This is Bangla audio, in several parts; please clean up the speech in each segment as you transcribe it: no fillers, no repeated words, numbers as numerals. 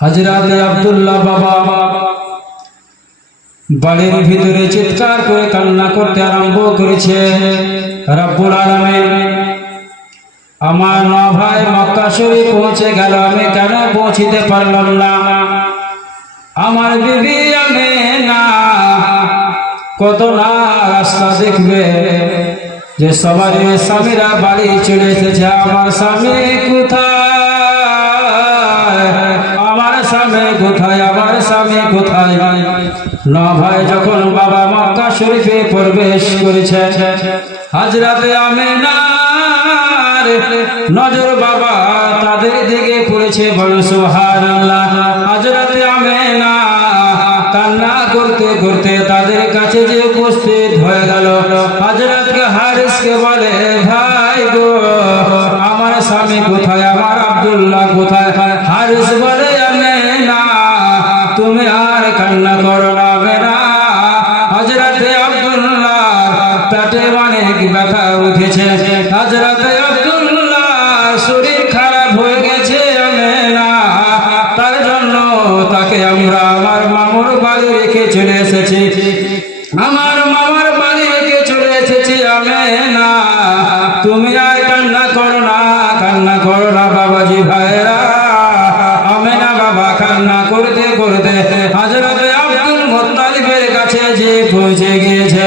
হযরত আব্দুল্লাহ বাবা বাড়ির ভিতরে চিৎকার করে কান্না করতে আরম্ভ করেছে। রব্বুল আলামিন, আমার নয় ভাই মক্কা শরীফ পৌঁছে গেল, আমি কেন পৌঁছিতে পারলাম না? আমার বিবি আমেনা কত না রাস্তা দেখবে যে সবার স্বামীরা বাড়ি চলে এসেছে, আমার স্বামী কোথায়, আমার স্বামী কোথায়, আমার স্বামী কোথায়? না ভাই যখন বাবা মক্কা শরীফে প্রবেশ করেছে, হযরত আমেনার নজর বাবা তাদের দিকে পড়েছে। বলেন সুবহানাল্লাহ। হযরত আমেনা কান্না করতে করতে তাদের কাছে যে উপস্থিত হয়ে গেল। হযরত হারিসকে বলে, ভাই গো, আমার স্বামী কোথায়, আমার আব্দুল্লাহ কোথায়? হারিস বলে, আমেনা তুমি আর কান্না করো না আমেনা। হযরত আব্দুল্লাহ পেটে অনেক ব্যথা উঠেছে, হযরত আব্দুল্লাহ শরীর খারাপ হয়ে গেছে আমেনা, তার জন্য তাকে আমরা আমার মামুর বাড়ি রেখে চলে এসেছি, আমার মামার বাড়ি রেখে চলে এসেছি। আমেনা তুমি আর কান্না করো না, কান্না করো না বাবাজি ভাইরা। আমেনা বাবা কান্না করতে করতে হযরত আব্দুল মুত্তালিবের কাছে যে পৌঁছে গিয়েছে,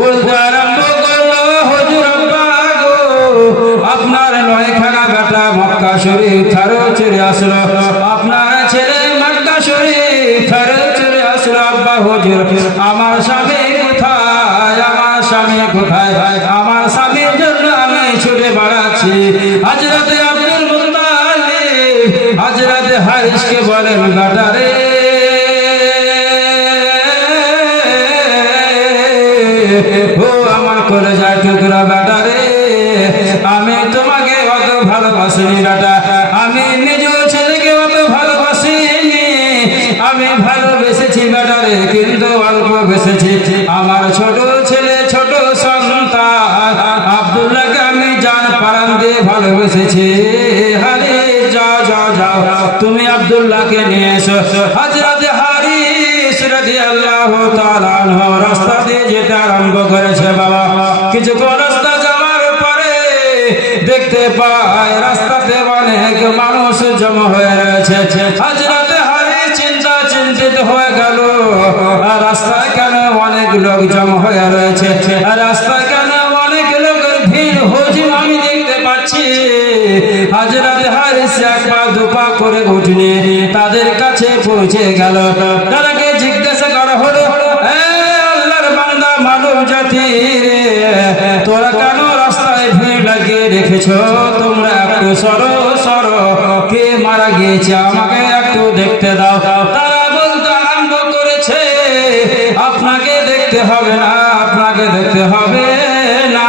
বলতে আরম্ভ করলো, হুজুর আব্বা গো, আপনার নয়খানা বেটা মক্কা শরীফ ফেরত চলে আসলো, আপনার ছেলে মক্কা শরীফ ফেরত চলে আসলো। আব্বা হুজুর, আমার স্বামী কোথায়, আমার স্বামী কোথায়? আমার স্বামীর জন্য আমি ছুটে বেড়াচ্ছি। হযরত আব্দুল মুত্তালিব হযরত হারিসকে বলেন, বেটা রে, ও আমার কলেজার টুকরা বেটা রে, আমি তোমাকে অত ভালোবাসিনি বেটা, আমি নিজের ছেলেকে অত ভালোবাসিনি, আমি ভালোবেসেছি বেটা রে, কিন্তু অল্প বেসেছি। আমার ছোট ছেলে, ছোট সন্তান আব্দুল্লাহকে আমি জান প্রাণ দিয়ে ভালোবেসেছি। আরে যাও যাও যাও, তুমি আব্দুল্লাহকে নিয়ে এসো। হযরত হারিস রাদিয়াল্লাহু তাআলা আনহু রাস্তা দিয়ে যেতে আরম্ভ করেছে। বাবা কিছুক্ষণ রাস্তা যাওয়ার পরে দেখতে পায় রাস্তাতে অনেক মানুষ জমা হয়ে রয়েছে। হযরত হারিস চিন্তিত হয়ে গেল, রাস্তায় কেন অনেক লোক জমা হয়ে রয়েছে, রাস্তায় কেন অনেক লোকের ভিড় হুজুম আমি দেখতে পাচ্ছি। হযরত হারিস এক পা দু পা করে উঠে তাদের কাছে পৌঁছে গেল। তাদেরকে জিজ্ঞাসা করা হলো, আল্লাহর বান্দা মানব জাতি, তোরা কেন রাস্তায় ভিড় লাগিয়ে রেখেছো? তোমরা একটু সরো সরো, কে মারা গিয়েছে আমাকে একটু দেখতে দাও। তারা বলতে আরম্ভ করেছে, আপনাকে দেখতে হবে না, আপনাকে দেখতে হবে না,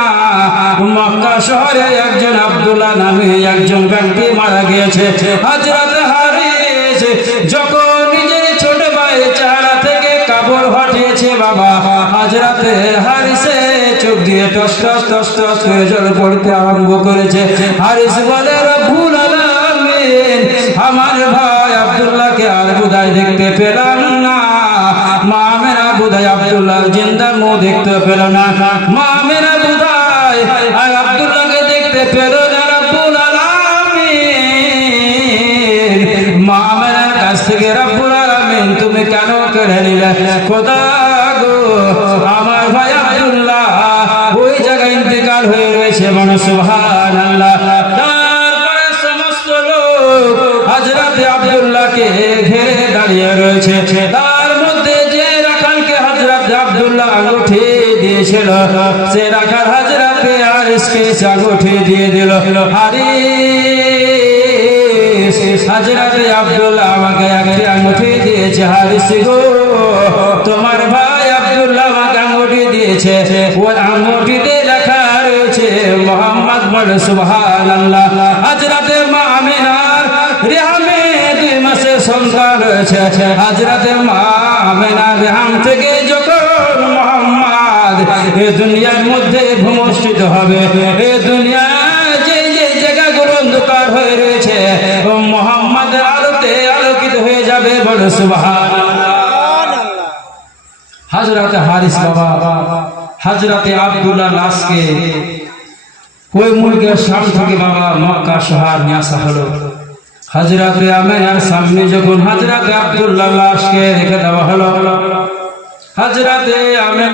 মক্কা শহরে একজন আব্দুল্লাহ নামে একজন ব্যক্তি মারা গিয়েছে। হযরত হারিস যখন নিজের ছোট ভাইয়ের চেহারা থেকে কাপড় হটিয়েছে, বাবা হযরত হারিসে চোখ দিয়ে টস টস টস টস করে জল পড়তে আরম্ভ করেছে। হারিস বলে, রব্বুল আলামিন, আমার ভাই আব্দুল্লাহকে আর বোধহয় দেখতে পেলাম না, মা আমেনা বোধহয় আব্দুল্লাহ জিন্দা মুখ দেখতে পেল না, মা আমেনা বোধহয় আর আব্দুল্লাহকে দেখতে পেল না। রব্বুল আলামিন, মা আমেনার কাছ থেকে রব্বুল আলামিন তুমি কেন কেড়ে নিলে? খোদা গো, আমার ভাই আব্দুল্লাহ ওই জায়গায় ইন্তেকাল হয়ে রয়েছে। মানে সুবহানাল্লাহ। তারপরে সমস্ত লোক হযরত আব্দুল্লাহকে ঘিরে দাঁড়িয়ে রয়েছে। তার মধ্যে যে রাখালকে হযরত আব্দুল্লাহ আঙ্গুঠি দিয়েছিল, সে রাখাল হযরত হারিসকে আঙ্গুঠি দিয়ে দিল। হারিস, হযরত আব্দুল্লাহ আমাকে একটি আঙ্গুঠি দিয়েছে। হারিস গো, তোমার ভাই আব্দুল্লাহ আমাকে আঙ্গুঠি দিয়েছে, ওই আঙ্গুঠিতে লেখা রয়েছে মুহাম্মদ। বলে সুবহানাল্লাহ। হযরত মা আমেনার রেহামে 2 মাসের সন্তান রয়েছে। হযরত মা আমেনার রেহাম থেকে যখন মুহাম্মদ এই দুনিয়ার মধ্যে ভূমিষ্ঠিত হবে, এই দুনিয়া যে যে জায়গাগুলো অন্ধকার হয়ে রয়েছে, যাবে, বলো সুবহানাল্লাহ। হযরত হারিস বাবা হযরতে আব্দুল্লাহ লাশকে ওই মুলকের শাম থেকে বাবা মক্কা শহর নিয়ে আসা হলো। হযরতে আমেনার সামনে যখন হযরতে আব্দুল্লাহ লাশকে রেখে দেওয়া হলো, হযরতে আমেনা